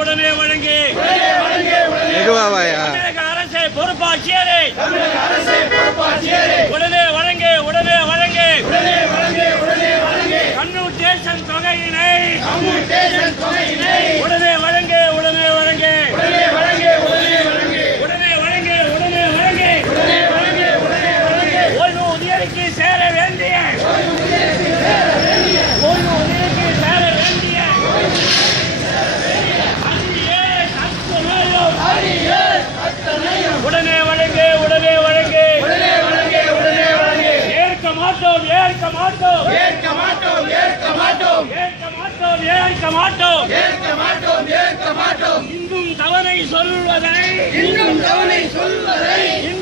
உடனே வழங்கு. தமிழக அரசு பொறுப்பாட்சியரே உடனே வழங்கு. கண்ணூர் ஸ்டேஷன் தொகையினை உடனே வழங்கு. ஓய்வூதியருக்கு சேர வேண்டிய உடனே வழங்கு. ஏற்க மாட்டோம். இன்னும் தவணை சொல்வதை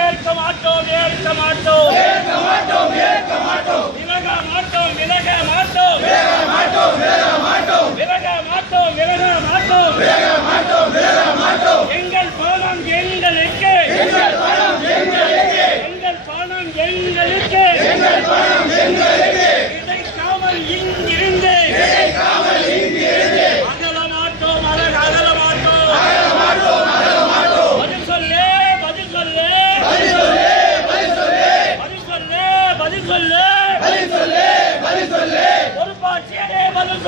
ஏற்க மாட்டோம். விலக மாட்டோம். எங்கள் பணம் எங்களுக்கு கிடைக்காமல் இங்கிருந்து அகல மாட்டோம். பதில் சொல்லு. பொறுப்பாட்சியரே பதில்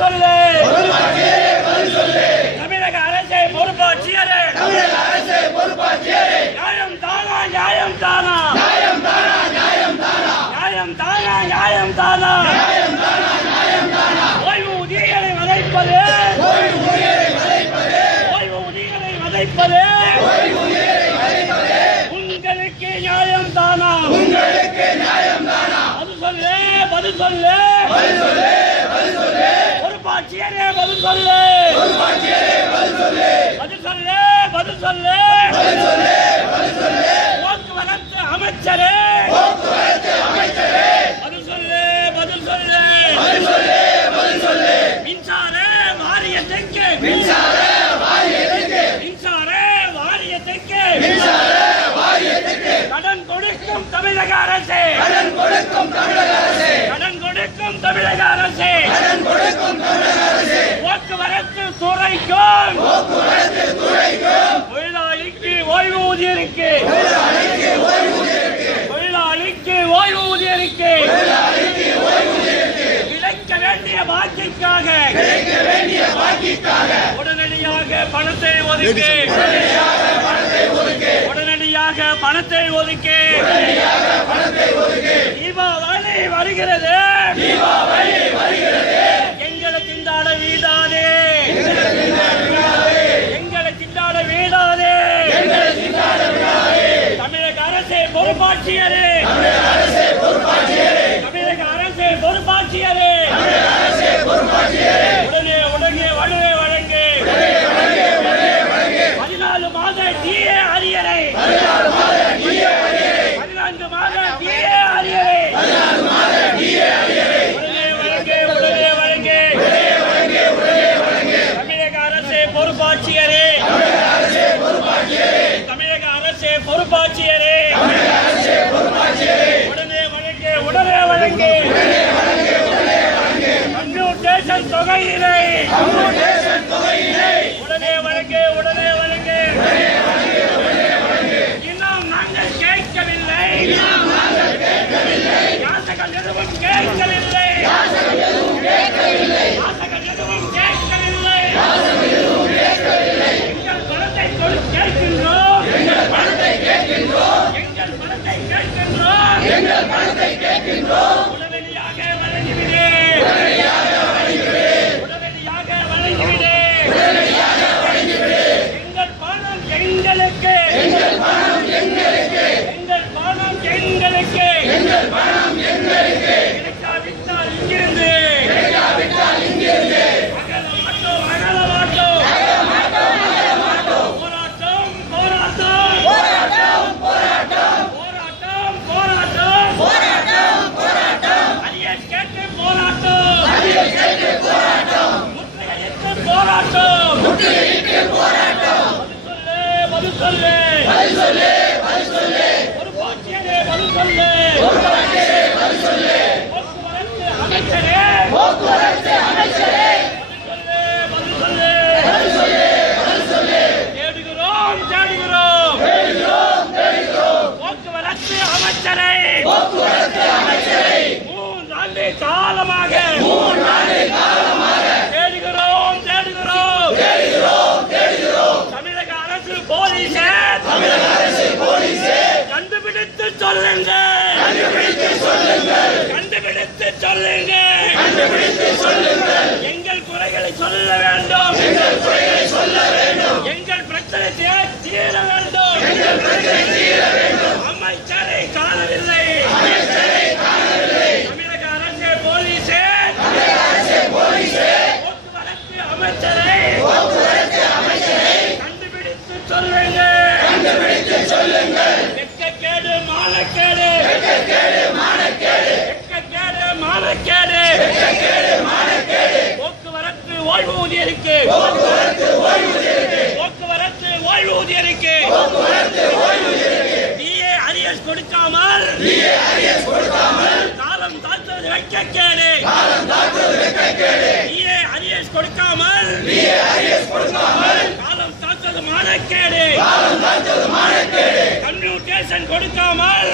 சொல்லு. தமிழக அரசே பொறுப்பாட்சியரே நியாயம் தானா ஓய்வூதியர்களை வதைப்பது உங்களுக்கு நியாயம் தானா? பதில் சொல்லு. பொறுப்பாட்சியரே பதில் சொல்லு. போக்குவரத்து அமைச்சரே பதில் சொல்லு. மின்சார வாரியத்துக்கு கடன் கொடுக்கும் தமிழக அரசே போக்குவரத்து துறைக்கும் தொழிலாளிக்கு ஓய்வூதியருக்கு கிடைக்க வேண்டிய பாக்கிக்காக உடனடியாக பணத்தை ஒதுக்கி தீபாவளி வருகிறது. எங்களை திண்டாட வீடாதே. தமிழக அரசே பொறுப்பாட்சியரே உடனே வழங்கு. 14 மாத டிஏ அரியரை 14 மாத டிஏ அரியரை உடனே வழங்கு. தமிழக அரசே பொறுப்பாட்சியரே உடனே வழங்கு. கண்ணூர் ஸ்டேஷன் தொகையினை உடனே வழங்கு. இன்னும் நாங்கள் கேட்கவில்லை. யாசகம் எதுவும் கேட்கவில்லை. எங்கள் பணத்தை கேட்கின்றோம். உடனடியாக வழங்கிவிடு. எங்கள் பணம் எங்களுக்கு கிடைக்காவிட்டால் இங்கிருந்து அகல மாட்டோம். போராட்டம். அரியர் கேட்டு போராட்டம். பதில் சொல்லு. பொறுப்பாட்சியரே பதில் சொல்லு. சொல்லுங்கள். எங்கள் குறைகளை சொல்ல வேண்டும். எங்கள் பிரச்சனை தீர வேண்டும். அமைச்சரை காணவில்லை. தமிழக அரசு போலீஸே போக்குவரத்து அமைச்சரை கண்டுபிடித்து சொல்லுங்கள். வெட்கக்கேடு மானக்கேடு. போக்குவரத்து ஓய்வூதியருக்கு DA அரியர்ஸ் கொடுக்காமல் காலம் தாழ்த்துவது வெட்கக்கேடு. DA அரியர்ஸ் கொடுக்காமல் காலம் தாழ்த்துவது மானக்கேடு. கம்யூனிகேஷன் கொடுக்காமல்